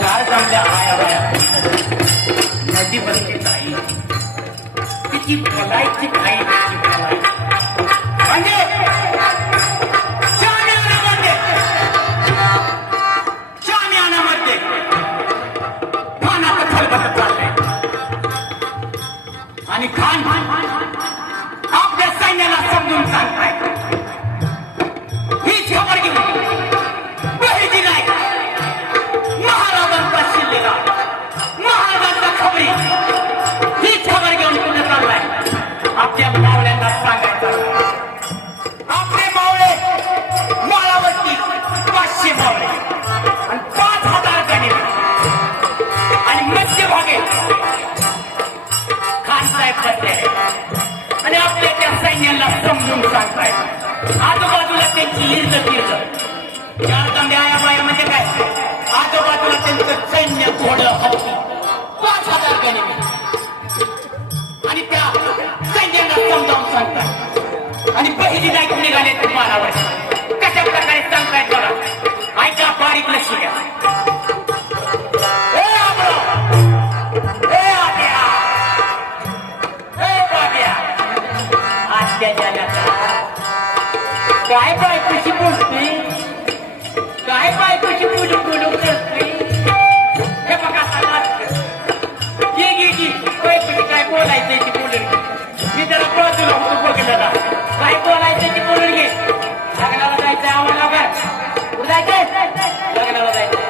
चार चांगल्या आया बाया नदी बनते ताई तिची बोलायची काही नाही म्हणजे शामियानामध्ये खानाचं खलबत चाललंय आणि खान आपल्या सैन्याला समजून सांगताय ही खबर घेऊन बहिरी नाही महाराजांचा शिल्लेला महाराजांचा खबरी ही खबर घेऊन कुठे चाललाय आपल्या मावळ्यांना सांगायचं आपले मावळे माळावरती 500 मावळे आणि 5000 गणे आणि मध्यभागे खान साहेब बसले आणि आपल्या त्या सैन्याला समजून सांगताय आजूबाजूला त्यांची इर्द चार तांब्या आया बाया म्हणजे काय आजूबाजूला त्यांचं सैन्य घोडं हत्ती 5000 गणे आणि त्या सैन्याला समजावून सांगताय आणि पहिली नाईक निघाले ते मारावर कशा प्रकारे सांगतायत बघा ऐका बारीक लक्ष द्या काय बायकोशी बोलते काय बायकोशी बोलू बोलू करते हे बघा ये बायकोशी काय बोलायचंय ती बोलून मी त्याला बाजूला होतो बघलेला काय बोलायचंय ती बोलून घे लग्नाला जायचंय आम्हाला काय जायचंय लग्नाला जायचंय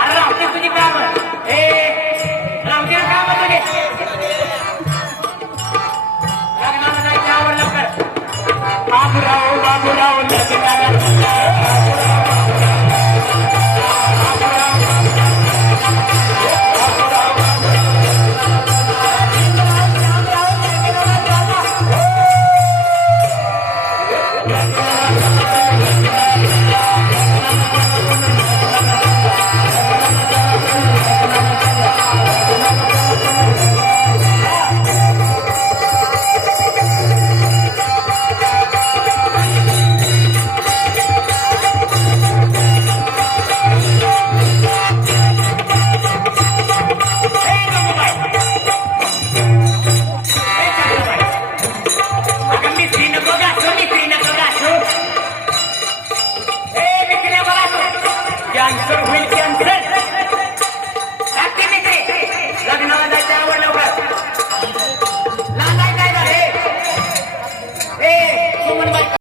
अरे राहते तुझी काम राहते काम तुझे लग्नाला जायचं आवडलं कर बाबूराव लग्नाला